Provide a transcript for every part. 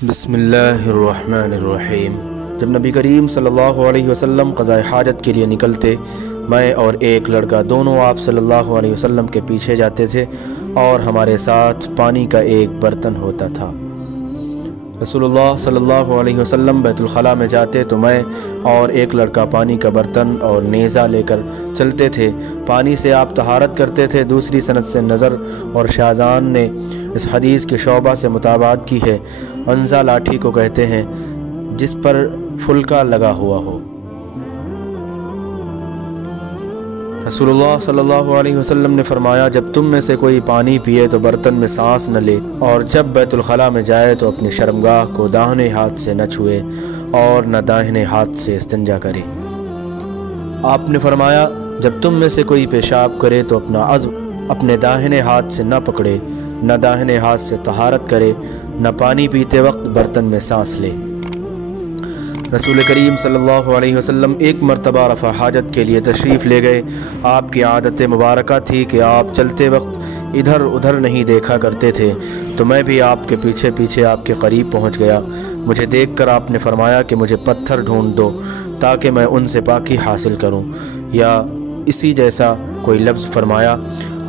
بسم اللہ الرحمن الرحیم۔ جب نبی کریم صلی اللہ علیہ وسلم قضائے حاجت کے لیے نکلتے، میں اور ایک لڑکا دونوں آپ صلی اللہ علیہ وسلم کے پیچھے جاتے تھے اور ہمارے ساتھ پانی کا ایک برتن ہوتا تھا۔ رسول اللہ صلی اللہ علیہ وسلم بیت الخلاء میں جاتے تو میں اور ایک لڑکا پانی کا برتن اور نیزہ لے کر چلتے تھے۔ پانی سے آپ طہارت کرتے تھے۔ دوسری سند سے نظر اور شاذان نے اس حدیث کے شعبہ سے مطابقت کی ہے۔ عنزہ لاٹھی کو کہتے ہیں جس پر پھلکا لگا ہوا ہو۔ رسول اللہ صلی اللہ علیہ وسلم نے فرمایا، جب تم میں سے کوئی پانی پیے تو برتن میں سانس نہ لے، اور جب بیت الخلاء میں جائے تو اپنی شرمگاہ کو داہنے ہاتھ سے نہ چھوئے اور نہ داہنے ہاتھ سے استنجا کرے۔ آپ نے فرمایا، جب تم میں سے کوئی پیشاب کرے تو اپنا عضو اپنے داہنے ہاتھ سے نہ پکڑے، نہ داہنے ہاتھ سے طہارت کرے، نہ پانی پیتے وقت برتن میں سانس لے۔ رسول کریم صلی اللہ علیہ وسلم ایک مرتبہ رفع حاجت کے لیے تشریف لے گئے۔ آپ کی عادت مبارکہ تھی کہ آپ چلتے وقت ادھر ادھر نہیں دیکھا کرتے تھے، تو میں بھی آپ کے پیچھے پیچھے آپ کے قریب پہنچ گیا۔ مجھے دیکھ کر آپ نے فرمایا کہ مجھے پتھر ڈھونڈ دو تاکہ میں ان سے پاکی حاصل کروں، یا اسی جیسا کوئی لفظ فرمایا،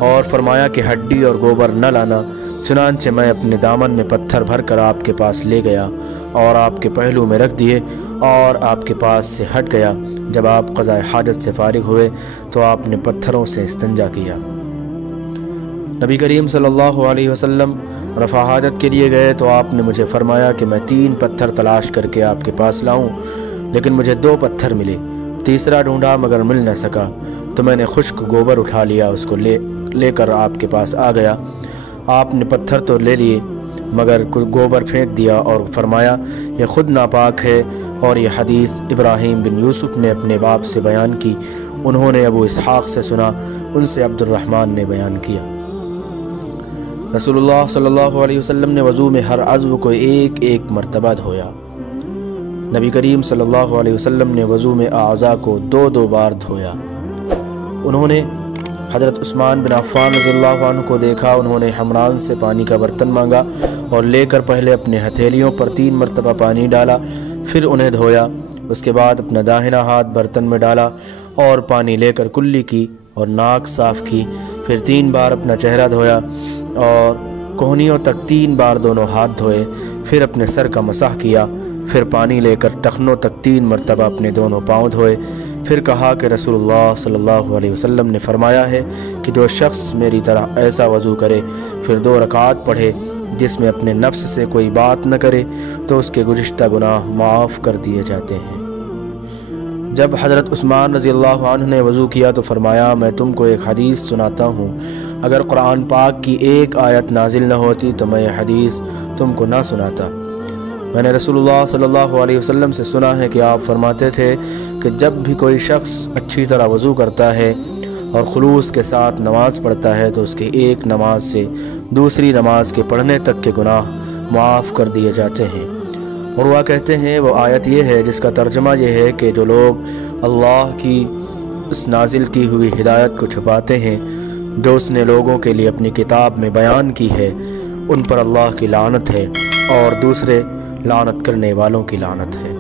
اور فرمایا کہ ہڈی اور گوبر نہ لانا۔ چنانچہ میں اپنے دامن میں پتھر بھر کر آپ کے پاس لے گیا اور آپ کے پہلو میں رکھ دیے اور آپ کے پاس سے ہٹ گیا۔ جب آپ قضائے حاجت سے فارغ ہوئے تو آپ نے پتھروں سے استنجا کیا۔ نبی کریم صلی اللہ علیہ وسلم رفع حاجت کے لیے گئے تو آپ نے مجھے فرمایا کہ میں 3 پتھر تلاش کر کے آپ کے پاس لاؤں، لیکن مجھے 2 پتھر ملے۔ تیسرا ڈھونڈا مگر مل نہ سکا، تو میں نے خشک گوبر اٹھا لیا، اس کو لے کر آپ کے پاس آ گیا۔ آپ نے پتھر تو لے لیے مگر گوبر پھینک دیا اور فرمایا، یہ خود ناپاک ہے۔ اور یہ حدیث ابراہیم بن یوسف نے اپنے باپ سے بیان کی، انہوں نے ابو اسحاق سے سنا، ان سے عبد الرحمن نے بیان کیا۔ رسول اللہ صلی اللہ علیہ وسلم نے وضو میں ہر عضو کو ایک ایک مرتبہ دھویا۔ نبی کریم صلی اللہ علیہ وسلم نے وضو میں اعضاء کو 2 بار دھویا۔ انہوں نے حضرت عثمان بن عفان رضی اللہ عنہ کو دیکھا، انہوں نے حمران سے پانی کا برتن مانگا اور لے کر پہلے اپنے ہتھیلیوں پر 3 مرتبہ پانی ڈالا، پھر انہیں دھویا۔ اس کے بعد اپنا داہنا ہاتھ برتن میں ڈالا اور پانی لے کر کلی کی اور ناک صاف کی، پھر 3 بار اپنا چہرہ دھویا اور کوہنیوں تک 3 بار دونوں ہاتھ دھوئے، پھر اپنے سر کا مسح کیا، پھر پانی لے کر ٹخنوں تک 3 مرتبہ اپنے دونوں پاؤں دھوئے۔ پھر کہا کہ رسول اللہ صلی اللہ علیہ وسلم نے فرمایا ہے کہ جو شخص میری طرح ایسا وضو کرے، پھر 2 رکعات پڑھے جس میں اپنے نفس سے کوئی بات نہ کرے، تو اس کے گزشتہ گناہ معاف کر دیے جاتے ہیں۔ جب حضرت عثمان رضی اللہ عنہ نے وضو کیا تو فرمایا، میں تم کو ایک حدیث سناتا ہوں، اگر قرآن پاک کی ایک آیت نازل نہ ہوتی تو میں یہ حدیث تم کو نہ سناتا۔ میں نے رسول اللہ صلی اللہ علیہ وسلم سے سنا ہے کہ آپ فرماتے تھے کہ جب بھی کوئی شخص اچھی طرح وضو کرتا ہے اور خلوص کے ساتھ نماز پڑھتا ہے تو اس کی ایک نماز سے دوسری نماز کے پڑھنے تک کے گناہ معاف کر دیے جاتے ہیں۔ اور وہ کہتے ہیں وہ آیت یہ ہے جس کا ترجمہ یہ ہے کہ جو لوگ اللہ کی اس نازل کی ہوئی ہدایت کو چھپاتے ہیں جو اس نے لوگوں کے لیے اپنی کتاب میں بیان کی ہے، ان پر اللہ کی لعنت ہے اور دوسرے لعنت کرنے والوں کی لعنت ہے۔